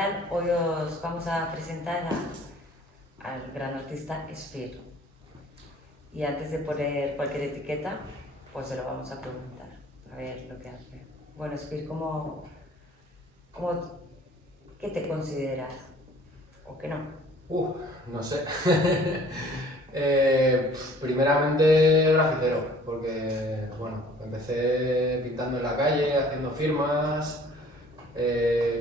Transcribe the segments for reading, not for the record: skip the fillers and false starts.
tal? Hoy os vamos a presentar al gran artista Sphere. Y antes de poner cualquier etiqueta, pues se lo vamos a preguntar, a ver lo que hace. Bueno, Sphere, ¿qué te consideras? ¿O qué no? No sé. Primeramente grafitero, porque bueno, empecé pintando en la calle, haciendo firmas,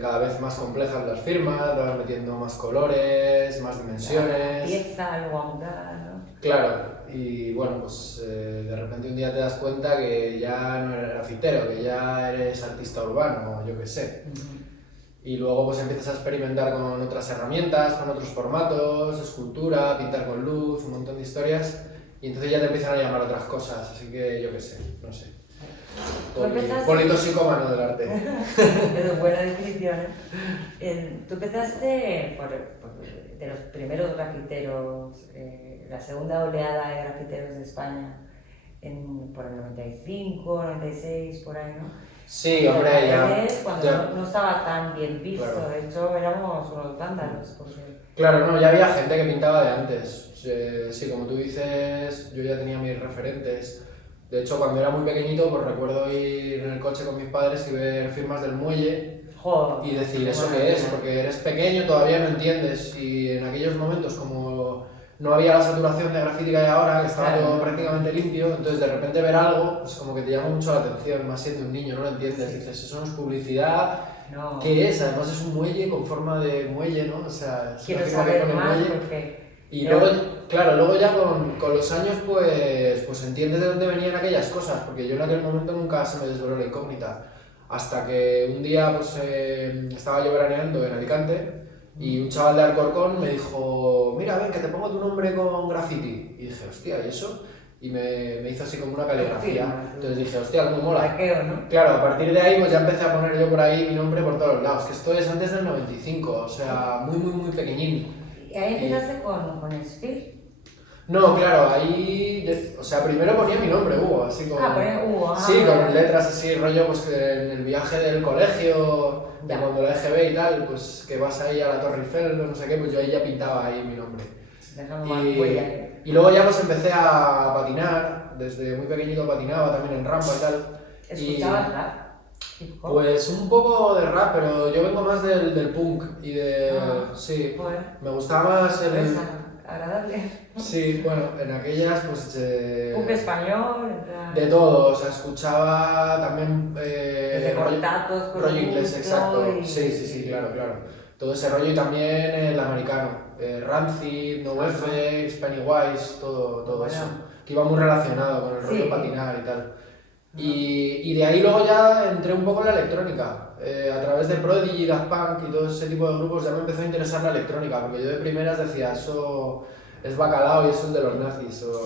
cada vez más complejas las firmas, vas metiendo más colores, más dimensiones. Pieza, algo angular, ¿no? Claro, y bueno, pues de repente un día te das cuenta que ya no eres grafitero, que ya eres artista urbano, o yo qué sé. Y luego pues empiezas a experimentar con otras herramientas, con otros formatos, escultura, pintar con luz, un montón de historias. Y entonces ya te empiezan a llamar otras cosas, así que yo qué sé, no sé. Politoxicómano del arte. Es buena definición, ¿eh? Tú empezaste de los primeros grafiteros, la segunda oleada de grafiteros de España, por el 95, 96, por ahí, ¿no? Sí, hombre, ya. Cuando ya. no estaba tan bien visto, Claro. De hecho éramos unos vándalos. Claro, no, ya había gente que pintaba de antes. Sí, como tú dices, yo ya tenía mis referentes. De hecho, cuando era muy pequeñito, pues recuerdo ir en el coche con mis padres y ver firmas del muelle. Joder, y decir, ¿eso qué es? Porque eres pequeño, todavía no entiendes. Y en aquellos momentos, como no había la saturación de grafiti que hay ahora, que estaba todo prácticamente limpio, entonces de repente ver algo, pues como que te llama mucho la atención, más siendo un niño, no lo entiendes. Dices, eso no es publicidad. No. ¿Qué es? Además es un muelle con forma de muelle, ¿no? O sea, es quiero una firma que saber pone más muelle. porque... Y luego, claro, luego ya con los años pues entiendes de dónde venían aquellas cosas, porque yo en aquel momento nunca se me desveló la incógnita. Hasta que un día pues estaba yo veraneando en Alicante y un chaval de Alcorcón me dijo, mira, ven que te pongo tu nombre con graffiti. Y dije, hostia, ¿y eso? Y me hizo así como una caligrafía. Entonces dije, hostia, cómo mola. ¿no? Claro, a partir de ahí pues ya empecé a poner yo por ahí mi nombre por todos los lados, que esto es antes del 95, o sea, muy pequeñín. ¿Y ahí empezaste con Sphere? No, claro, ahí, o sea, primero ponía mi nombre, Hugo, así como... ponía Hugo, sí, con letras así, rollo, pues que en el viaje del colegio, de cuando la EGB y tal, pues que vas ahí a la Torre Eiffel, no sé qué, pues yo ahí ya pintaba ahí mi nombre. Y luego ya pues empecé a patinar, desde muy pequeñito patinaba también en rampa y tal. ¿Escuchabas rap? Pues un poco de rap, pero yo vengo más del punk y de... sí, me gustaba más el... agradable. Sí, bueno, en aquellas pues... punk español... De todo, o sea, escuchaba también... desde contactos, rollo inglés, exacto. Sí, claro. Todo ese rollo y también el americano. Rancid, NoFX, Pennywise, todo eso. Que iba muy relacionado con el rollo patinar y tal. Y de ahí luego ya entré un poco en la electrónica. A través de Prodigy, Daft Punk y todo ese tipo de grupos ya me empezó a interesar la electrónica, porque yo de primeras decía, eso es bacalao y eso es de los nazis o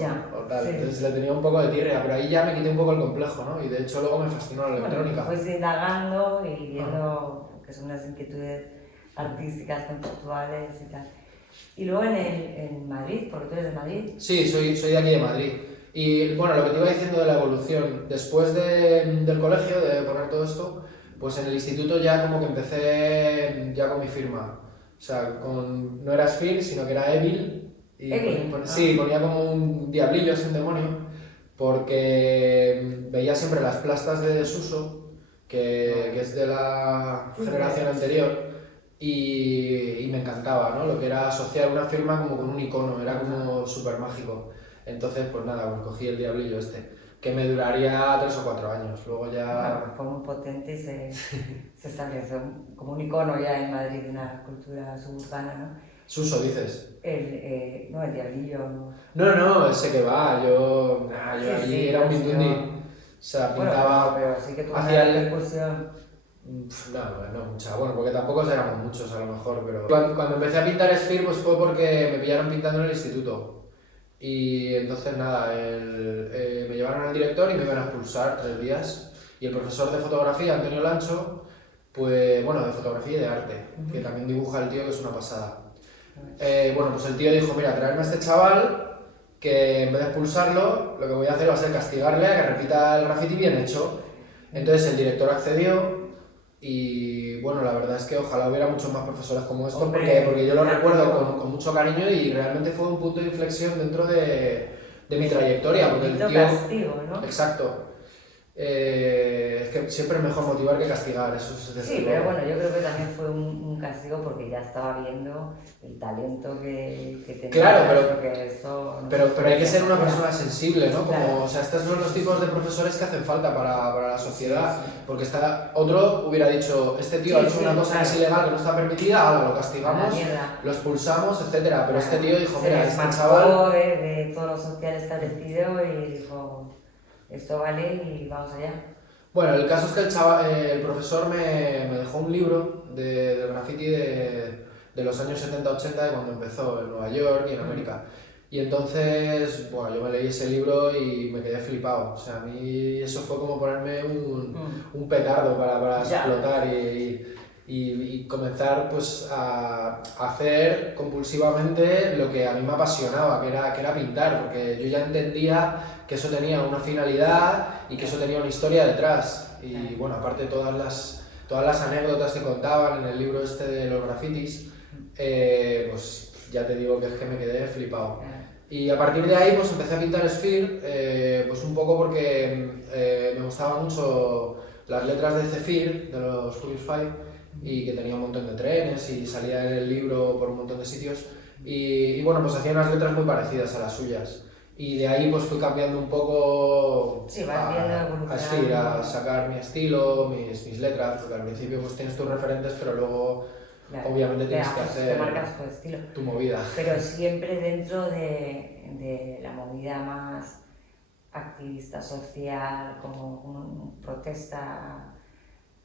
tal. Entonces le tenía un poco de tirria, pero ahí ya me quité un poco el complejo, ¿no? Y de hecho luego me fascinó la electrónica. Fuiste indagando y viendo que son unas inquietudes artísticas, conceptuales y tal. Y luego en Madrid, porque tú eres de Madrid. Sí, soy de aquí de Madrid. Y bueno, lo que te iba diciendo de la evolución, después del colegio, de poner todo esto, pues en el instituto ya como que empecé ya con mi firma. O sea, no era Sphere, sino que era Evil. Y sí, ponía como un diablillo, así un demonio, porque veía siempre las plastas de Desuso, que es de la generación anterior, y me encantaba, ¿no? Lo que era asociar una firma como con un icono, era como súper mágico. Entonces, pues nada, pues cogí el diablillo que me duraría 3 o 4 años, luego ya... fue muy potente y se estableció como un icono ya en Madrid de una cultura suburbana, ¿no? Suso, dices. No, el diablillo. No, ese que va, yo allí era un mindundi. O sea, pintaba... pero sí que tuvo hacia una repercusión. No mucha, bueno, porque tampoco éramos muchos a lo mejor, pero... Cuando empecé a pintar Sphere pues fue porque me pillaron pintando en el instituto. Y entonces nada, me llevaron al director y me iban a expulsar 3 días. Y el profesor de fotografía, Antonio Lancho, pues bueno, de fotografía y de arte, que también dibuja el tío, que es una pasada. Bueno, pues el tío dijo, mira, traerme a este chaval, que en vez de expulsarlo, lo que voy a hacer va a ser castigarle a que repita el graffiti bien hecho. Entonces el director accedió Y bueno, la verdad es que ojalá hubiera muchos más profesores como estos, Hombre, porque yo lo claro. recuerdo con mucho cariño y realmente fue un punto de inflexión dentro de mi trayectoria, porque el Poquito tío... castigo, ¿no? Exacto. Es que siempre es mejor motivar que castigar, eso es desde Sí, luego. pero bueno, yo creo que también fue un castigo porque ya estaba viendo el talento que tenía. Claro, porque esto no pero se hay que ser una puede persona sensible, ¿no? Como, Claro. o sea, estos son los tipos de profesores que hacen falta para la sociedad, Sí, sí. porque otro hubiera dicho, este tío ha Sí, hecho sí, una cosa que es claro. ilegal, que no está permitida, ahora lo A la castigamos, mierda. lo expulsamos, etcétera. Pero este tío dijo, Se mira, este desmarcó chaval... de todo lo social establecido y dijo, esto vale y vamos allá. Bueno, el caso es que el profesor me dejó un libro de graffiti de los años 70-80, de cuando empezó en Nueva York y en América. Y entonces, bueno, yo me leí ese libro y me quedé flipado. O sea, a mí eso fue como ponerme un petardo para Ya. explotar y comenzar pues a hacer compulsivamente lo que a mí me apasionaba, que era pintar, porque yo ya entendía que eso tenía una finalidad y que eso tenía una historia detrás. Y bueno, aparte todas las anécdotas que contaban en el libro este de los grafitis, pues ya te digo que es que me quedé flipado. Y a partir de ahí pues empecé a pintar Sphere, pues un poco porque me gustaban mucho las letras de Zephyr, de los Furious Five, y que tenía un montón de trenes y salía en el libro por un montón de sitios. Y bueno, pues hacía unas letras muy parecidas a las suyas. Y de ahí pues fui cambiando un poco Sí, vas viendo a evolucionando. Sphere, a sacar mi estilo, mis letras, porque al principio pues tienes tus referentes, pero luego Claro, obviamente tienes que te hacer marcas tu estilo. tu movida. Pero siempre dentro de la movida más activista social, como una protesta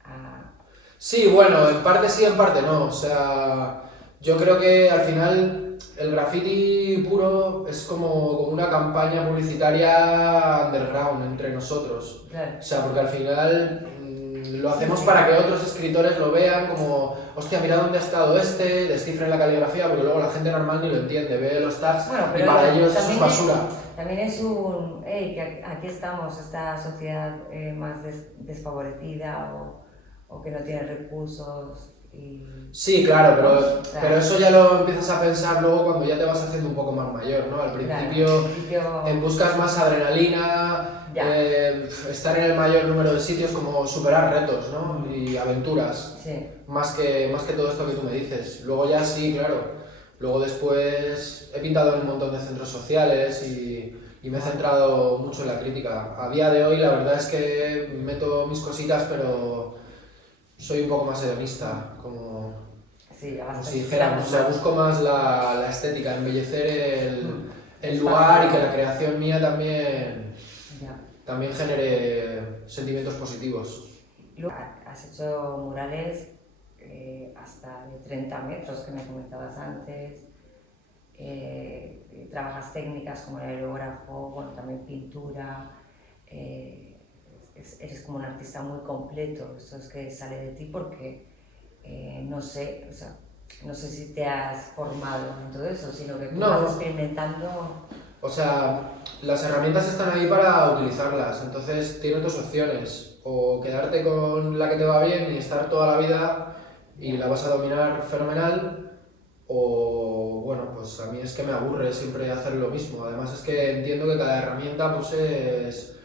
a... Sí, bueno, en parte sí, en parte no. O sea, yo creo que al final el graffiti puro es como una campaña publicitaria underground entre nosotros. Claro. O sea, porque al final lo hacemos para que otros escritores lo vean como, hostia, mira dónde ha estado este, descifren la caligrafía, porque luego la gente normal ni lo entiende, ve los tags y para ellos eso es basura. También es un, hey, que aquí estamos, esta sociedad más desfavorecida o que no tiene recursos. Sí, claro, pero eso ya lo empiezas a pensar luego cuando ya te vas haciendo un poco más mayor, ¿no? Al principio buscas más adrenalina, estar en el mayor número de sitios, como superar retos, ¿no? Y aventuras, sí. más que todo esto que tú me dices. Luego ya sí, claro. Luego después he pintado en un montón de centros sociales y me he centrado mucho en la crítica. A día de hoy la verdad es que meto mis cositas, pero soy un poco más hedonista, como si dijéramos. O sea, busco más la estética, embellecer el lugar y que la creación mía también genere sentimientos positivos. Has hecho murales hasta de 30 metros que me comentabas antes, trabajas técnicas como el aerógrafo, bueno, también pintura, eres como un artista muy completo. Esto es que sale de ti porque no sé, o sea, no sé si te has formado en todo eso, sino que tú vas experimentando. O sea, las herramientas están ahí para utilizarlas, entonces tienes dos opciones, o quedarte con la que te va bien y estar toda la vida y la vas a dominar fenomenal, o bueno, pues a mí es que me aburre siempre hacer lo mismo. Además es que entiendo que cada herramienta pues es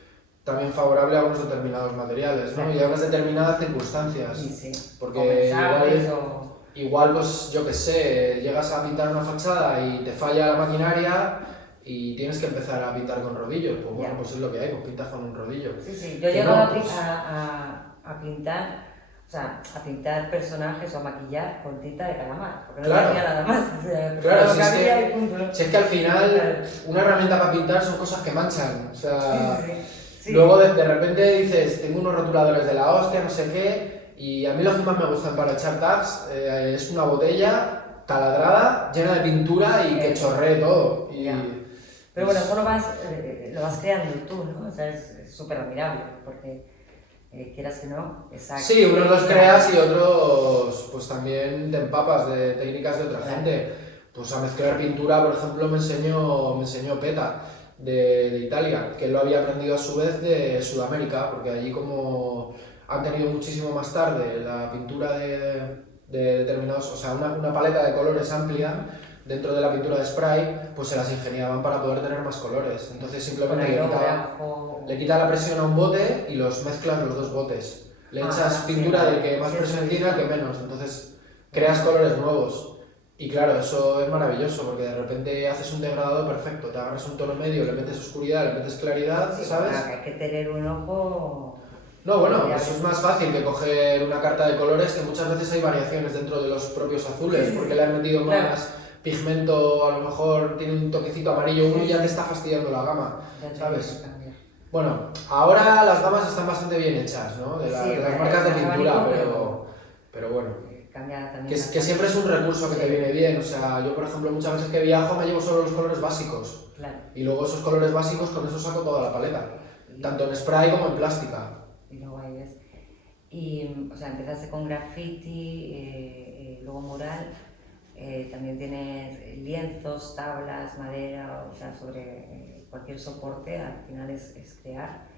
también favorable a unos determinados materiales, ¿no? Y a unas determinadas circunstancias. Sí. Porque igual pues yo qué sé, llegas a pintar una fachada y te falla la maquinaria y tienes que empezar a pintar con rodillo. Pues bueno, pues es lo que hay, pues pintas con un rodillo. Sí, yo he llegado a pintar, o sea, a pintar personajes o a maquillar con tinta de calamar, porque no había nada más. O sea, claro, si es que al final una herramienta para pintar son cosas que manchan. O sea, luego de repente dices, tengo unos rotuladores de la hostia, no sé qué, y a mí los que más me gustan para echar tags es una botella taladrada, llena de pintura y que chorree todo. Pero bueno, eso lo vas creando tú, ¿no? O sea, es súper admirable, porque quieras que no, exacto. Sí, unos los creas y otros pues también te empapas de técnicas de otra gente. Pues a mezclar pintura, por ejemplo, me enseñó Peta de Italia, que él lo había aprendido a su vez de Sudamérica, porque allí como han tenido muchísimo más tarde la pintura de determinados, o sea, una paleta de colores amplia dentro de la pintura de spray, pues se las ingeniaban para poder tener más colores. Entonces simplemente le quita la presión a un bote y los mezclas los dos botes. Le echas pintura del que más presión tiene al que menos, entonces creas colores nuevos. Y claro, eso es maravilloso porque de repente haces un degradado perfecto, te agarras un tono medio, le metes oscuridad, le metes claridad, ¿sabes? Hay que tener un ojo... No, bueno, eso es más fácil que coger una carta de colores, que muchas veces hay variaciones dentro de los propios azules, porque le han metido más pigmento, a lo mejor tiene un toquecito amarillo uno y ya te está fastidiando la gama, ¿sabes? Bueno, ahora las gamas están bastante bien hechas, ¿no? De las marcas de pintura, pero bueno. Que siempre es un recurso que te viene bien, o sea, yo por ejemplo muchas veces que viajo me llevo solo los colores básicos, y luego esos colores básicos con eso saco toda la paleta, tanto en spray como en plástica. Y luego ahí ves. Y, o sea, empezaste con graffiti, luego mural, también tienes lienzos, tablas, madera, o sea, sobre cualquier soporte, al final es crear.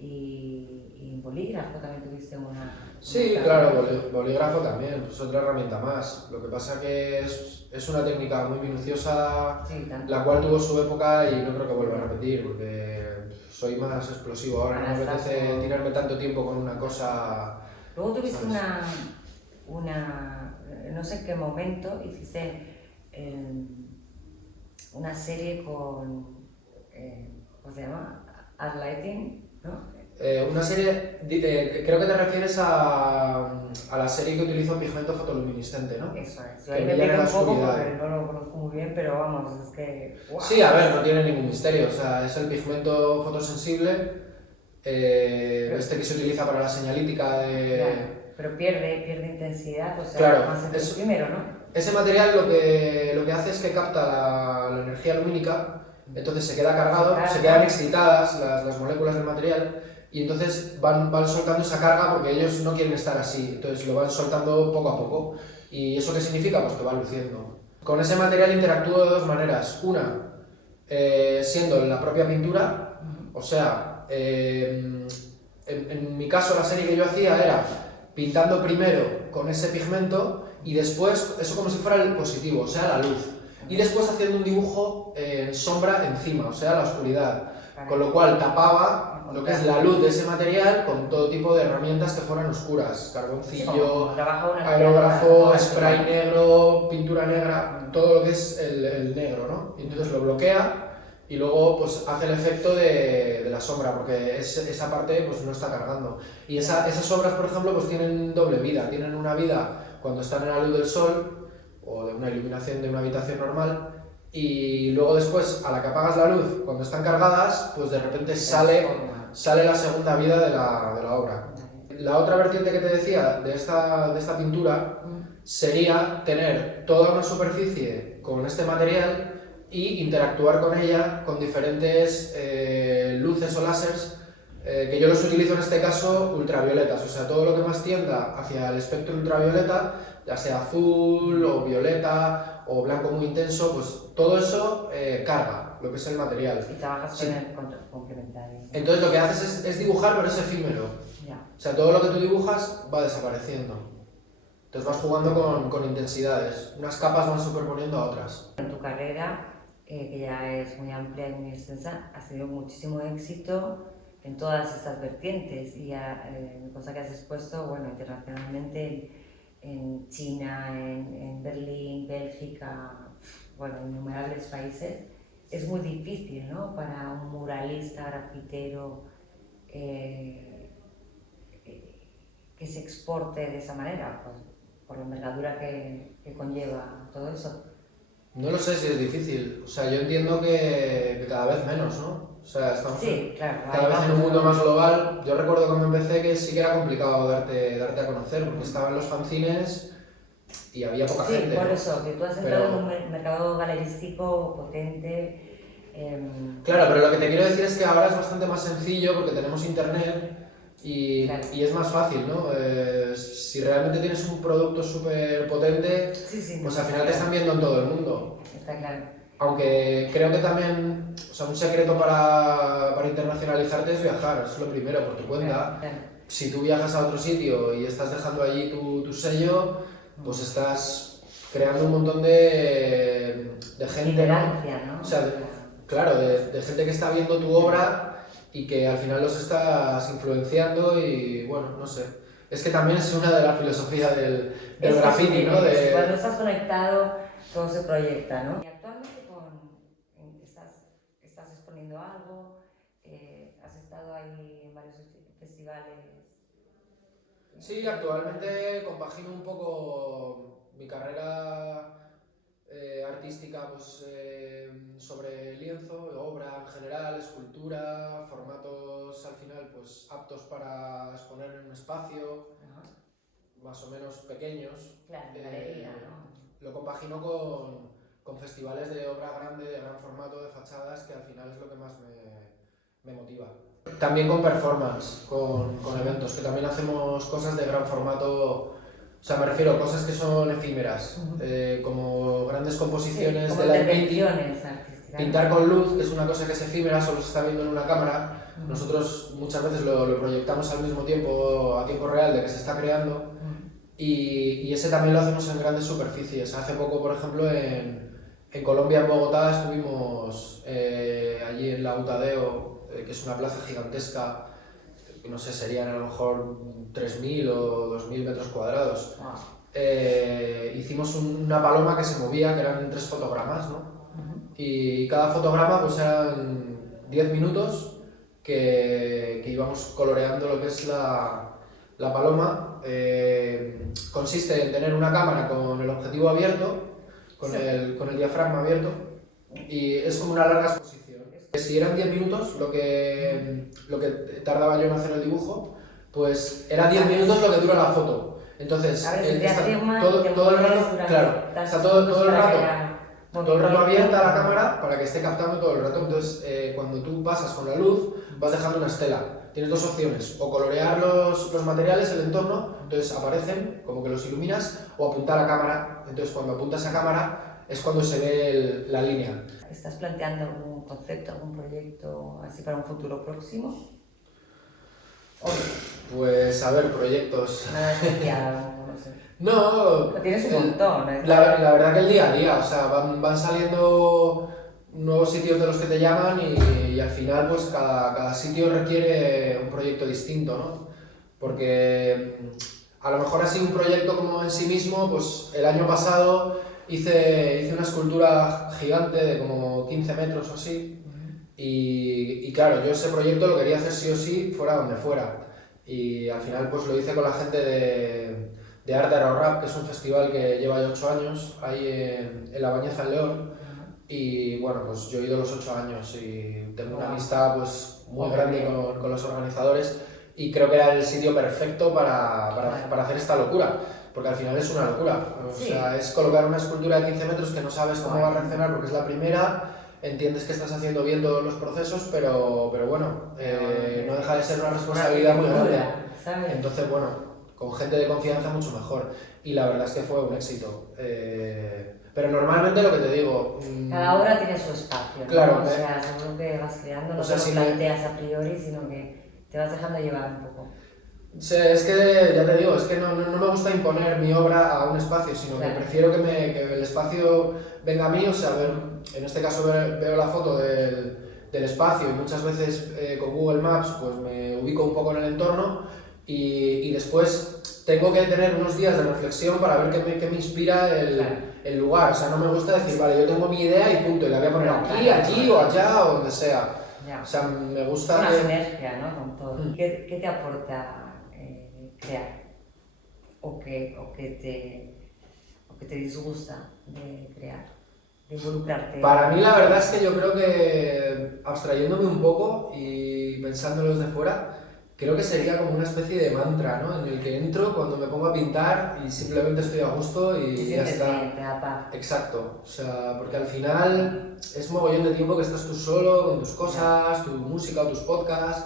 Y en bolígrafo también tuviste una... Sí, claro, bolígrafo también, pues otra herramienta más. Lo que pasa que es una técnica muy minuciosa, la cual tuvo su época y no creo que vuelva a repetir, porque soy más explosivo ahora, no me apetece tirarme tanto tiempo con una cosa... Luego tuviste una... no sé en qué momento hiciste una serie con... ¿cómo se llama? Art Lighting, ¿no? Una serie, creo que te refieres a la serie que utilizo pigmento fotoluminiscente, ¿no? Eso es, yo ahí me pego un poco porque no lo conozco muy bien, pero vamos, es que... ¡Wow! Sí, a ver, no tiene ningún misterio, o sea, es el pigmento fotosensible, este que se utiliza para la señalítica de... Claro, pero pierde intensidad, o sea, claro, más efímero, ¿no? Ese material lo que hace es que capta la energía lumínica, entonces se queda cargado, se quedan excitadas las moléculas del material, y entonces van soltando esa carga porque ellos no quieren estar así, entonces lo van soltando poco a poco. ¿Y eso qué significa? Pues que va luciendo. Con ese material interactúo de dos maneras. Una, siendo la propia pintura, o sea, en mi caso la serie que yo hacía era pintando primero con ese pigmento y después, eso como si fuera el positivo, o sea, la luz. Y después haciendo un dibujo en sombra encima, o sea, la oscuridad. Con lo cual tapaba lo que es la luz de ese material con todo tipo de herramientas que fueran oscuras, carboncillo, aerógrafo, spray negro, pintura negra, todo lo que es el negro, ¿no? Y entonces lo bloquea y luego pues hace el efecto de la sombra, porque esa parte pues no está cargando. Y esas sombras, por ejemplo, pues tienen doble vida, tienen una vida cuando están en la luz del sol o de una iluminación de una habitación normal, y luego después, a la que apagas la luz, cuando están cargadas, pues de repente sale la segunda vida de la obra. La otra vertiente que te decía de esta pintura sería tener toda una superficie con este material y interactuar con ella con diferentes luces o láseres, que yo los utilizo en este caso ultravioletas, o sea, todo lo que más tienda hacia el espectro ultravioleta, ya sea azul o violeta o blanco muy intenso, pues todo eso carga lo que es el material. Y trabajas con el complementario. Entonces lo que haces es dibujar, pero es efímero. O sea, todo lo que tú dibujas va desapareciendo. Entonces vas jugando con intensidades. Unas capas van superponiendo a otras. En tu carrera, que ya es muy amplia y muy extensa, has tenido muchísimo éxito en todas estas vertientes y cosa que has expuesto, bueno, internacionalmente en China, en Berlín, Bélgica, bueno, en innumerables países. Es muy difícil, ¿no?, para un muralista, grafitero, que se exporte de esa manera, pues, por la envergadura que conlleva todo eso. No lo sé si es difícil, o sea, yo entiendo que cada vez menos, ¿no? O sea, estamos cada vez en un mundo más global. Yo recuerdo cuando empecé que sí que era complicado darte a conocer, porque estaban los fanzines y había poca gente. Sí, por eso, que tú has entrado en un mercado galerístico potente. Claro, pero lo que te quiero decir es que ahora es bastante más sencillo porque tenemos internet y es más fácil, ¿no? Si realmente tienes un producto súper potente, pues al final te están viendo en todo el mundo. Está claro. Aunque creo que también, o sea, un secreto para internacionalizarte es viajar, es lo primero, por tu cuenta. si tú viajas a otro sitio y estás dejando allí tu sello, pues estás creando un montón de gente, ¿no? O sea, claro, de gente que está viendo tu obra y que al final los estás influenciando y bueno, no sé. Es que también es una de las filosofías del graffiti, ¿no? Cuando estás conectado, todo se proyecta, ¿no? Y actualmente estás exponiendo algo, has estado ahí en varios festivales. Sí, actualmente compagino un poco mi carrera artística pues, sobre lienzo, obra en general, escultura, formatos al final pues, aptos para exponer en un espacio, más o menos pequeños. Claro, galería, ¿no? Lo compagino con festivales de obra grande, de gran formato, de fachadas, que al final es lo que más me motiva. También con performance, con eventos, que también hacemos cosas de gran formato. O sea, me refiero a cosas que son efímeras, como grandes composiciones como de la pintar con luz, que es una cosa que es efímera, solo se está viendo en una cámara. Nosotros muchas veces lo proyectamos al mismo tiempo, a tiempo real, de que se está creando. Y ese también lo hacemos en grandes superficies. Hace poco, por ejemplo, en Colombia, en Bogotá, estuvimos allí en la Utadeo, que es una plaza gigantesca. No sé, serían a lo mejor 3.000 o 2.000 metros cuadrados. Hicimos una paloma que se movía, que eran 3 fotogramas, ¿no? Y cada fotograma pues eran 10 minutos que íbamos coloreando lo que es la paloma. Consiste en tener una cámara con el objetivo abierto, con el diafragma abierto, y es como una larga exposición. Si eran 10 minutos lo que tardaba yo en hacer el dibujo, pues era 10 minutos lo que dura la foto. Entonces, está todo el rato, claro, está todo el rato abierta la cámara para que esté captando todo el rato. Entonces, cuando tú pasas con la luz, vas dejando una estela. Tienes dos opciones, o colorear los materiales, el entorno, entonces aparecen, como que los iluminas, o apuntar a cámara. Entonces, cuando apuntas a cámara es cuando se ve la línea. ¿Estás planteando algún concepto, algún proyecto así para un futuro próximo? Pues a ver, proyectos. Nada especial, no sé. No, lo tienes un montón. La verdad que el día a día, o sea, van saliendo nuevos sitios de los que te llaman y al final pues cada sitio requiere un proyecto distinto, ¿no? Porque a lo mejor así un proyecto como en sí mismo, pues el año pasado hice una escultura gigante de como 15 metros o así y claro, yo ese proyecto lo quería hacer sí o sí, fuera donde fuera. Y al final pues lo hice con la gente de Art Rap, que es un festival que lleva ya 8 años ahí en La Bañeza, en León. Y bueno, pues yo he ido los 8 años y tengo una amistad pues muy grande con los organizadores y creo que era el sitio perfecto para hacer esta locura, porque al final es una locura. O sea, es colocar una escultura de 15 metros que no sabes cómo va a reaccionar porque es la primera, entiendes que estás haciendo bien todos los procesos, pero bueno, no deja de ser una responsabilidad muy grande. Entonces, bueno, con gente de confianza mucho mejor. Y la verdad es que fue un éxito. Pero normalmente lo que te digo... Cada obra tiene su espacio, ¿no? Claro. O sea, seguro que vas creando, no te lo planteas a priori, sino que te vas dejando llevar un poco. Sí, es que, ya te digo, es que no me gusta imponer mi obra a un espacio, sino que prefiero que el espacio venga a mí, o sea, en este caso veo la foto del espacio y muchas veces con Google Maps pues me ubico un poco en el entorno y después tengo que tener unos días de reflexión para ver qué me inspira el lugar. O sea, no me gusta decir, vale, yo tengo mi idea y punto, y la voy a poner aquí, allí o allá o donde sea. Ya. O sea, me gusta... Es una sinergia, ¿no? Con todo. ¿Qué te aporta crear? ¿O qué te disgusta de crear? De involucrarte. Para mí la verdad es que yo creo que, abstrayéndome un poco y pensándolo desde fuera, creo que sería como una especie de mantra, ¿no? En el que entro cuando me pongo a pintar y simplemente estoy a gusto y ya está. Te da paz. Exacto, o sea, porque al final es mogollón de tiempo que estás tú solo con tus cosas, tu música o tus podcasts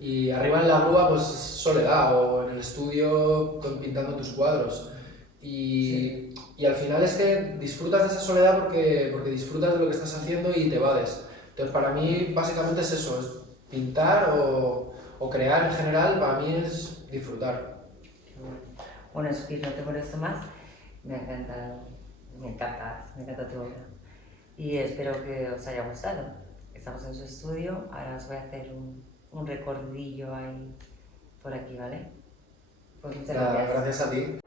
y arriba en la grúa pues soledad o en el estudio pintando tus cuadros. Y al final es que disfrutas de esa soledad porque disfrutas de lo que estás haciendo y te evades. Entonces para mí básicamente es eso, es pintar o crear en general, para mí es disfrutar. Bueno, Sofía, no te molesto más. Me ha encantado, me encanta tu obra. Y espero que os haya gustado. Estamos en su estudio, ahora os voy a hacer un recorridillo ahí por aquí, ¿vale? Pues muchas gracias. Gracias a ti.